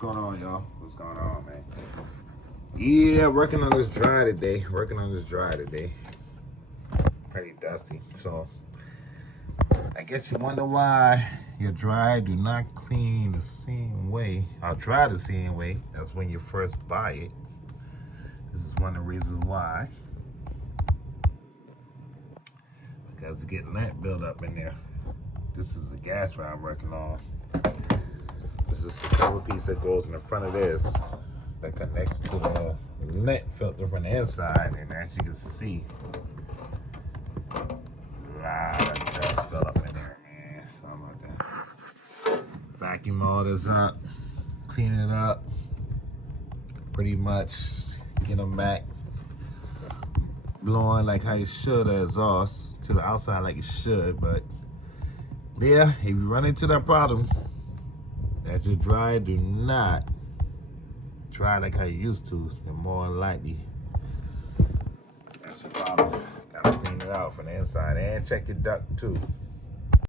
going on, y'all? What's going on, man? Yeah, working on this dry today. Pretty dusty. So, I guess you wonder why your dry do not clean the same way. Or dry the same way as when you first buy it. This is one of the reasons why. Because it get lint build up in there. This is the gas dry I'm working on. This is the cover piece that goes in the front of this that connects to the lint filter from the inside, and as you can see, a lot of dust built up in there, man. Something like that. Vacuum all this up, clean it up, pretty much get them back blowing like how you should, the exhaust to the outside like you should. But yeah, if you run into that problem, as your dry do not dry like how you used to, you're more likely that's your problem. Gotta clean it out from the inside and check your duct too.